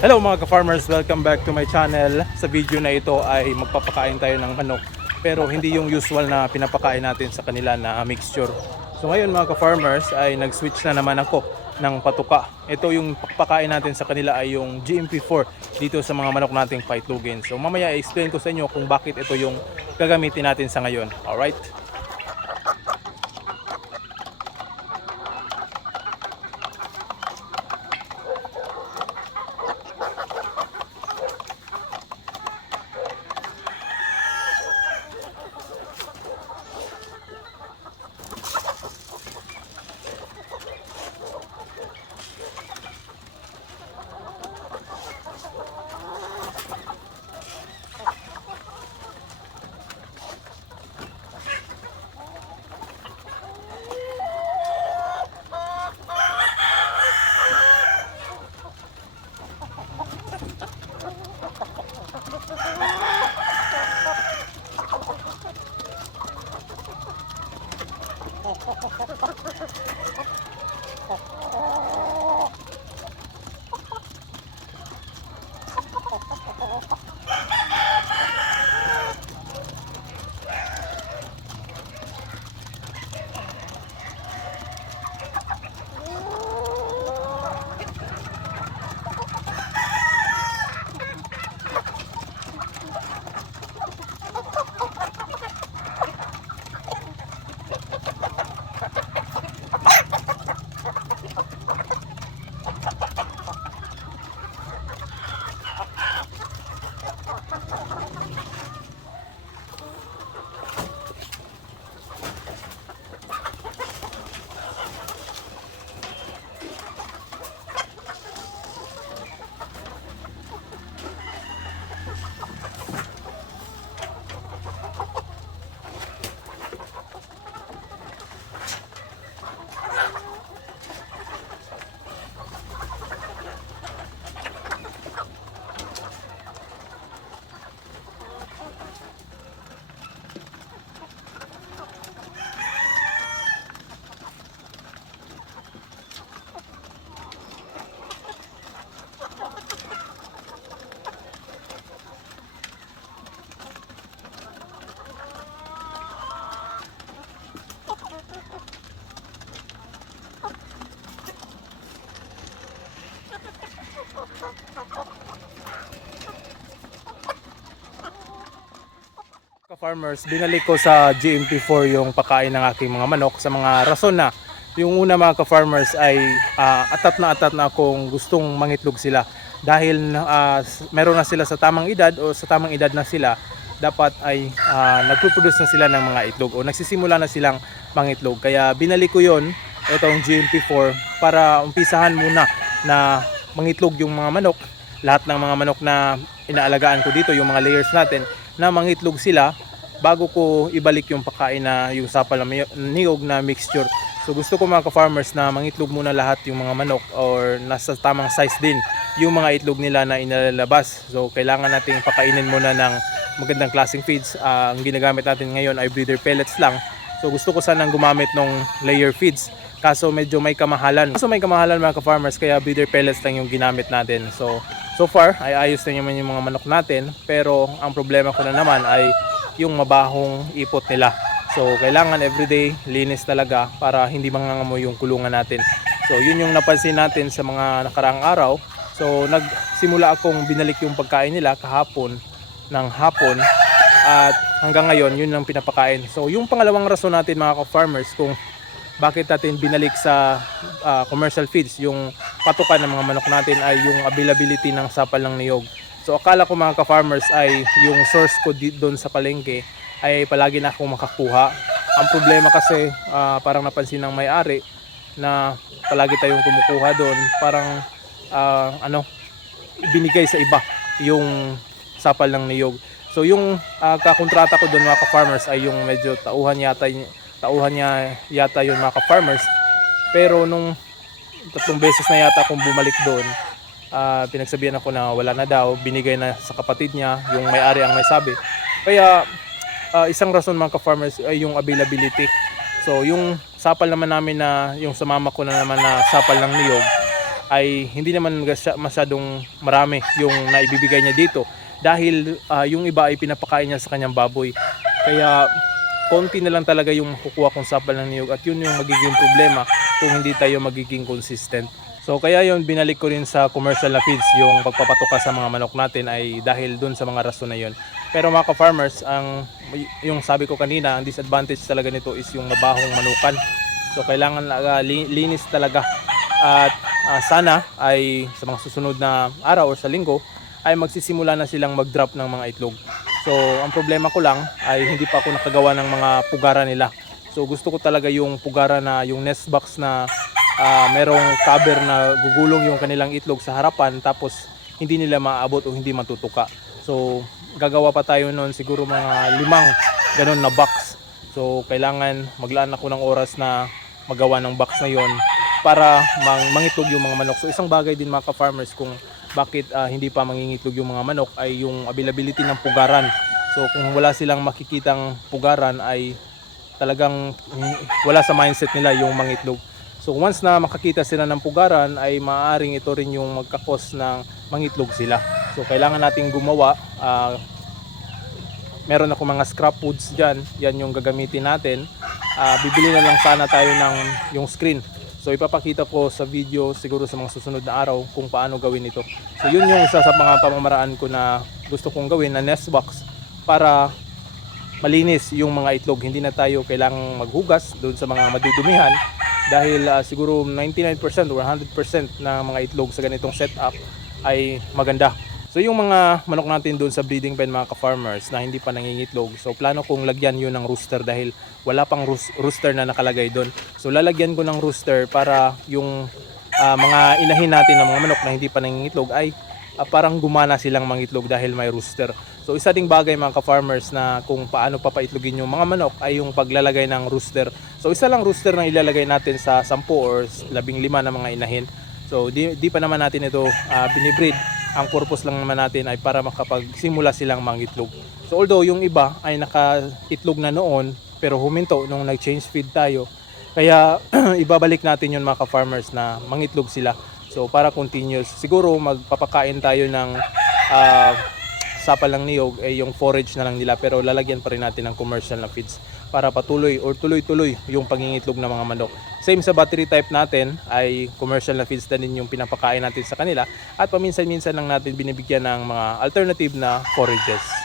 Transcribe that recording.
Hello mga ka-farmers, welcome back to my channel. Sa video na ito ay magpapakain tayo ng manok pero hindi yung usual na pinapakain natin sa kanila na mixture. So ngayon mga ka-farmers ay nag-switch na naman ako ng patuka. Ito yung pakain natin sa kanila ay yung GMP4 dito sa mga manok nating paitlugin. So mamaya i-explain ko sa inyo kung bakit ito yung gagamitin natin sa ngayon. Alright? Ka-farmers, binalik ko sa GMP4 yung pakain ng aking mga manok sa mga rason na yung una mga ka-farmers ay ah, atat na atat na akong gustong mangitlog sila. Dahil ah, s- meron na sila sa tamang edad o sa tamang edad na sila dapat ay uh, nagpo-produce na sila ng mga itlog o nagsisimula na silang mangitlog. Kaya binalik ko yon itong GMP4 para umpisahan muna na mangitlog yung mga manok. Lahat ng mga manok na inaalagaan ko dito yung mga layers natin na mangitlog sila bago ko ibalik yung pakain na yung sapal na niyog na mixture. So gusto ko mga ka-farmers na mangitlog muna lahat yung mga manok or nasa tamang size din yung mga itlog nila na inalalabas. So kailangan nating pakainin muna ng magandang klaseng feeds. Ah, ang ginagamit natin ngayon ay breeder pellets lang. So gusto ko sanang gumamit ng layer feeds. Kaso medyo may kamahalan. Kaso may kamahalan mga ka-farmers kaya breeder pellets lang yung ginamit natin. So so far ay ayos na naman yung mga manok natin pero ang problema ko na naman ay yung mabahong ipot nila. So kailangan everyday linis talaga para hindi mangangamoy yung kulungan natin. So yun yung napansin natin sa mga nakaraang araw. So nagsimula akong binalik yung pagkain nila kahapon ng hapon at hanggang ngayon yun ang pinapakain. So yung pangalawang rason natin mga ka-farmers kung bakit natin binalik sa ah, commercial feeds yung patukan ng mga manok natin ay yung availability ng sapal ng niyog. So akala ko mga ka-farmers ay yung source ko doon sa palengke ay palagi na akong makakuha. Ang problema kasi ah, parang napansin ng may-ari na palagi tayong kumukuha doon parang ah, ano binigay sa iba yung sapal ng niyog. So yung ah, kakontrata ko doon mga ka-farmers ay yung medyo tauhan yata tauhan niya yata yung mga ka-farmers. Pero nung tatlong beses na yata akong bumalik doon, ah, pinagsabihan ako na wala na daw, binigay na sa kapatid niya, yung may-ari ang may sabi. Kaya ah, isang rason mga ka-farmers ay yung availability. So yung sapal naman namin na yung sa mama ko na naman na sapal ng niyog ay hindi naman masyadong marami yung naibibigay niya dito dahil ah, yung iba ay pinapakain niya sa kanyang baboy. Kaya konti na lang talaga yung makukuha kong sapal ng niyog at yun yung magiging problema kung hindi tayo magiging consistent. So kaya yun binalik ko rin sa commercial na feeds yung pagpapatuka sa mga manok natin ay dahil dun sa mga rason na yun. Pero mga ka-farmers, ang yung sabi ko kanina, ang disadvantage talaga nito is yung mabahong manukan. So kailangan uh, li- linis talaga. At ah, sana ay sa mga susunod na araw o sa linggo ay magsisimula na silang mag-drop ng mga itlog. So ang problema ko lang ay hindi pa ako nakagawa ng mga pugara nila. So gusto ko talaga yung pugara na yung nest box na ah, merong cover na gugulong yung kanilang itlog sa harapan tapos hindi nila maabot o hindi matutuka. So gagawa pa tayo noon siguro mga limang ganun na box. So kailangan maglaan ako ng oras na magawa ng box na yon para mang mangitlog yung mga manok. So isang bagay din mga ka-farmers kung bakit ah, hindi pa mangingitlog yung mga manok ay yung availability ng pugaran. So kung wala silang makikitang pugaran ay talagang wala sa mindset nila yung mangitlog. So once na makakita sila ng pugaran ay maaaring ito rin yung magkakos ng mangitlog sila. So kailangan nating gumawa ah, meron ako mga scrap foods dyan, yan yung gagamitin natin. Ah, bibili na lang sana tayo ng yung screen. So ipapakita ko sa video siguro sa mga susunod na araw kung paano gawin ito. So yun yung isa sa mga pamamaraan ko na gusto kong gawin na nest box para malinis yung mga itlog. Hindi na tayo kailangang maghugas doon sa mga madudumihan dahil ah, siguro 99% or 100% na mga itlog sa ganitong setup ay maganda. So yung mga manok natin doon sa breeding pen mga ka-farmers na hindi pa nangingitlog, so plano kong lagyan yun ng rooster dahil wala pang roos- rooster na nakalagay doon. So lalagyan ko ng rooster para yung ah, mga inahin natin ng mga manok na hindi pa nangingitlog ay ah, parang gumana silang mangitlog dahil may rooster. So isa ding bagay mga ka-farmers na kung paano papaitlogin yung mga manok ay yung paglalagay ng rooster. So isa lang rooster na ilalagay natin sa 10 or 15 na mga inahin. So di, di pa naman natin ito ah, binibreed. Ang purpose lang naman natin ay para makapagsimula silang mangitlog. So although yung iba ay nakaitlog na noon pero huminto nung nag-change feed tayo. Kaya ibabalik natin yun mga ka-farmers na mangitlog sila. So para continuous, siguro magpapakain tayo ng ah, sapal ng niyog ay yung forage na lang nila pero lalagyan pa rin natin ng commercial na feeds para patuloy or tuloy-tuloy yung pangingitlog ng mga manok. Same sa battery type natin ay commercial na feeds na din yung pinapakain natin sa kanila at paminsan-minsan lang natin binibigyan ng mga alternative na forages.